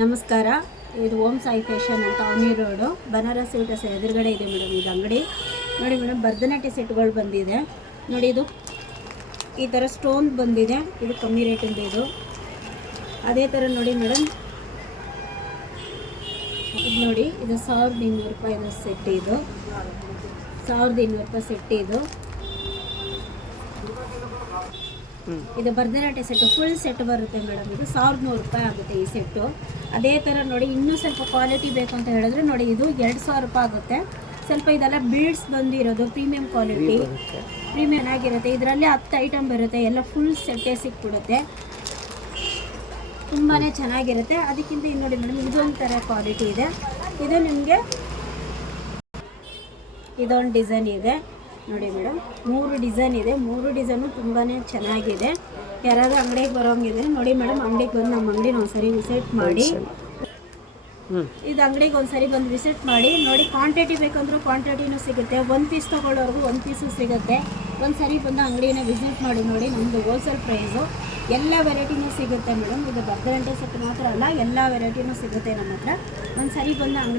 ನಮಸ್ಕಾರ. ಇದು ಓಂ ಸಾಯಿ ಫ್ಯಾಷನ್ ಅಂತ ಅವನಿ ರೋಡು ಬನಾರಸ್ ಸಿಲ್ಕ್ಸ್ ಎದುರುಗಡೆ ಇದೆ ಮೇಡಮ್. ಇದು ಅಂಗಡಿ ನೋಡಿ ಮೇಡಮ್, ಭರತನಾಟ್ಯ ಸೆಟ್ಗಳು ಬಂದಿದೆ ನೋಡಿ. ಇದು ಈ ಥರ ಸ್ಟೋನ್ ಬಂದಿದೆ, ಇದು ಕಮ್ಮಿ ರೇಟಿಂದ. ಇದು ಅದೇ ಥರ ನೋಡಿ ಮೇಡಮ್, ಇದು ನೋಡಿ, ಇದು 1200 ರೂಪಾಯಿ ಸೆಟ್. ಇದು 1200 ರೂಪಾಯಿ ಸೆಟ್. ಇದು ಭರತನಾಟ್ಯ ಸೆಟ್ಟು ಫುಲ್ ಸೆಟ್ ಬರುತ್ತೆ ಮೇಡಮ್. ಇದು 1100 ರೂಪಾಯಿ ಆಗುತ್ತೆ ಈ ಸೆಟ್ಟು. ಅದೇ ಥರ ನೋಡಿ, ಇನ್ನೂ ಸ್ವಲ್ಪ ಕ್ವಾಲಿಟಿ ಬೇಕು ಅಂತ ಹೇಳಿದ್ರೆ ನೋಡಿ, ಇದು 2000 ರೂಪಾಯಿ ಆಗುತ್ತೆ. ಸ್ವಲ್ಪ ಇದೆಲ್ಲ ಬೀಡ್ಸ್ ಬಂದಿರೋದು ಪ್ರೀಮಿಯಂ ಕ್ವಾಲಿಟಿ, ಪ್ರೀಮಿಯಂ ಆಗಿರುತ್ತೆ. ಇದರಲ್ಲಿ 10 ಐಟಮ್ ಬರುತ್ತೆ, ಎಲ್ಲ ಫುಲ್ ಸೆಟ್ಟೇ ಸಿಕ್ಬಿಡುತ್ತೆ, ತುಂಬಾ ಚೆನ್ನಾಗಿರುತ್ತೆ. ಅದಕ್ಕಿಂತ ಇದು ನೋಡಿ ಮೇಡಮ್, ಇದೊಂಥರ ಕ್ವಾಲಿಟಿ ಇದೆ. ಇದು ನಿಮಗೆ ಇದೊಂದು ಡಿಸೈನ್ ಇದೆ ನೋಡಿ ಮೇಡಮ್. 3 ಡಿಸೈನ್ ಇದೆ, 3 ಡಿಸೈನು ತುಂಬಾ ಚೆನ್ನಾಗಿದೆ. ಯಾರಾದರೂ ಅಂಗಡಿಗೆ ಬರೋಂಗಿದ್ರೆ ನೋಡಿ ಮೇಡಮ್, ಅಂಗಡಿಗೆ ಬಂದು ನಮ್ಮ ಅಂಗಡಿನ ಒಂದ್ಸರಿ ವಿಸಿಟ್ ಮಾಡಿ. ಇದು ಅಂಗಡಿಗೆ ಒಂದ್ಸರಿ ಬಂದು ವಿಸಿಟ್ ಮಾಡಿ ನೋಡಿ. ಕ್ವಾಂಟಿಟಿ ಬೇಕಂದ್ರೂ ಕ್ವಾಂಟಿಟಿನೂ ಸಿಗುತ್ತೆ, 1 ಪೀಸ್ ತೊಗೊಳ್ಳೋರ್ಗು 1 ಪೀಸು ಸಿಗುತ್ತೆ. ಒಂದ್ಸರಿ ಬಂದು ಅಂಗಡಿನ ವಿಸಿಟ್ ಮಾಡಿ ನೋಡಿ. ನಮ್ಮದು ಹೋಲ್ಸೇಲ್ ಪ್ರೈಸು, ಎಲ್ಲ ವೆರೈಟಿನೂ ಸಿಗುತ್ತೆ ಮೇಡಮ್. ಇದು ಭರತನಾಟ್ಯ ಸೆಟ್ ಮಾತ್ರ ಅಲ್ಲ, ಎಲ್ಲ ವೆರೈಟಿನೂ ಸಿಗುತ್ತೆ ನಮ್ಮ ಹತ್ರ. ಒಂದ್ಸರಿ ಬಂದು ಅಂಗಡಿ